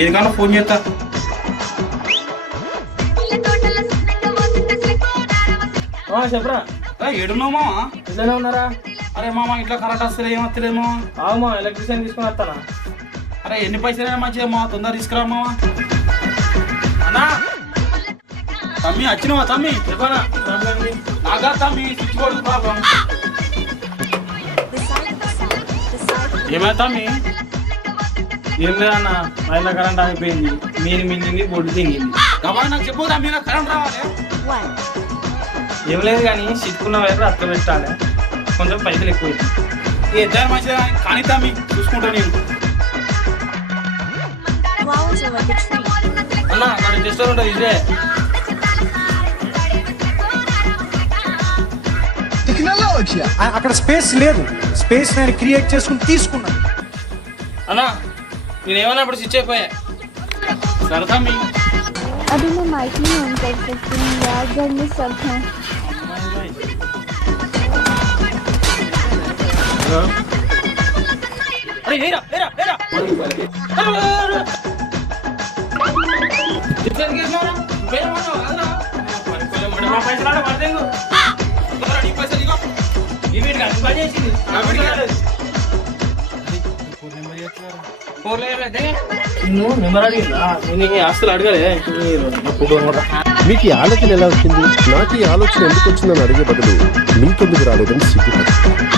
ఏదికన్నా phone చేస్తా. చెప్పరా ఏడున్నావు మామ? ఇట్లనే ఉన్నారా? అరే మామ ఇట్లా కరెంట్ వస్తుంది ఏమొస్తలేదు మామ. ఆమా ఎలక్ట్రీషియన్ తీసుకుని వస్తానా. అరే ఎన్ని పైసలు మంచిగా మా తొందర తీసుకురా మామ. అన్నా తమ్మి వచ్చినవా తమ్మి? చెప్పనా నాగా తమ్మి స్విచ్ బోర్డు ప్రాబ్లం. ఏమైనా తమ్మి? ఏం లేదన్న, మైళ్ళ కరెంట్ ఆగిపోయింది. మీరు మింగింది బొడ్డు తింగింది. కాబట్టి నాకు చెప్పు తమ్మి, నాకు కరెంట్ రావాలి. ఏం లేదు కానీ సిట్టుకున్న వైపు అత్త పెట్టాలి, కొంచెం పైసలు ఎక్కువైంది. ఏ ఇద్దరు మంచిగా కానీ తమ్మి చూసుకుంటా నేను. అన్న అక్కడ టెస్టర్ ఉంటుంది ఇదే. అక్కడ స్పేస్ లేదు, స్పేస్ నేను క్రియేట్ చేసుకుని తీసుకున్నాను. అన్న నేనేమన్నా ఇప్పుడు స్విచ్ అయిపోయా. సరే తమ్మి. अभी मैं माइक नहीं ऑन कर सकती हूँ यार, घर में सब हैं। अरे हेरा हेरा हेरा कितना केस मारा मेरा मारो आदरा पहले पैसा लाडो मार देंगे तुम्हारा डी पैसा दिखा इवेंट का बाजे छी फोन ले दे नो నెంబర్ అడిగిందా? నేను ఈ ఆస్తులు అడగలే. మీకు ఈ ఆలోచన ఎలా వచ్చింది? నాకు ఈ ఆలోచన ఎందుకు వచ్చిందని అడిగే బదులు మీకెందుకు రాలేదని సిగ్గుపడుతుంది.